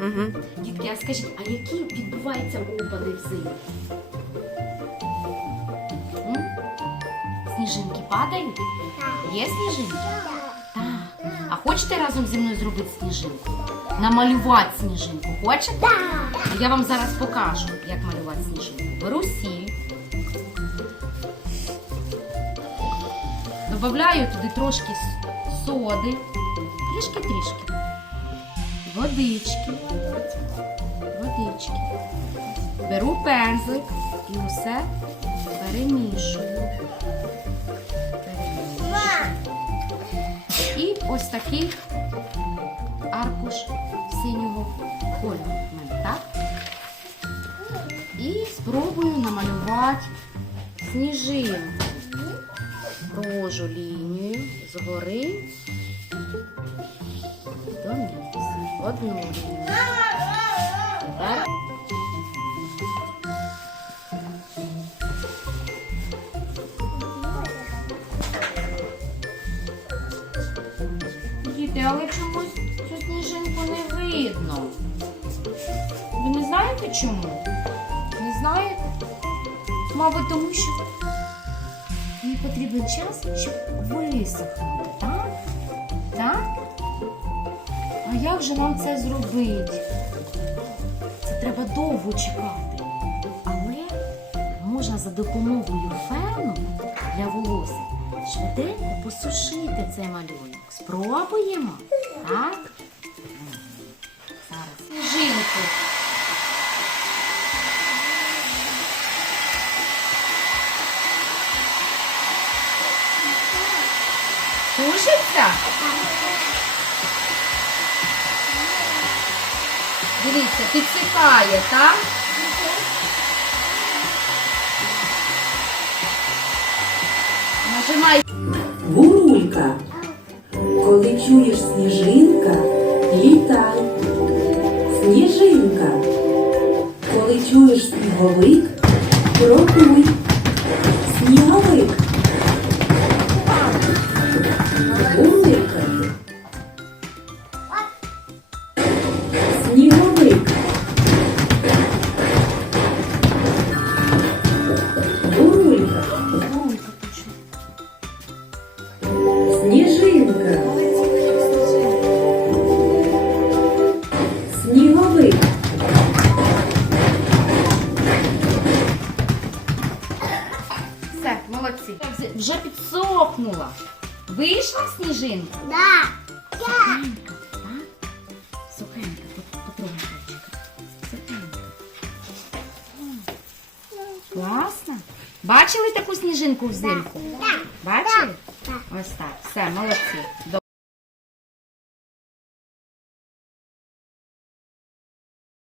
Угу. Дітки, а скажіть, а які відбуваються опади взимку? Сніжинки падають? Є сніжинки? Так. А хочете разом зі мною зробити сніжинку? Намалювати сніжинку. Хочете? Я вам зараз покажу, як малювати сніжинку. Беру сіль. Добавляю туди трошки соди. Трішки-трішки. Водички. Водички. Беру пензлик і усе перемішую. Перемішую. І ось такий аркуш синього кольору мене, так? І спробую намалювати сніжинку. Провожу лінію згори. Одну лінію. Діти, але чомусь цю сніжинку не видно. Ви не знаєте чому? Не знаєте? Мабуть, тому що їй потрібен час, щоб висохнути, так? Так? А як же нам це зробити? Це треба довго чекати. Але можна за допомогою фену для волосся швиденько посушити цей малюнок. Спробуємо? Так? Зараз. Сніжинку. Сушиться? Дивіться, підсихає, так? Нажимай. Бурулька. Коли чуєш сніжинка, літай. Сніжинка. Коли чуєш сніговик, крокуй. Все, молодці. Вже- підсохнула. Вийшла сніжинка? Да. Сухенька, так? Сухенька, Пот- потрогай пальчика. Сухенька. Класно. Бачили таку сніжинку взимку? Так. Бачили? Так. Ось так. Все, молодці.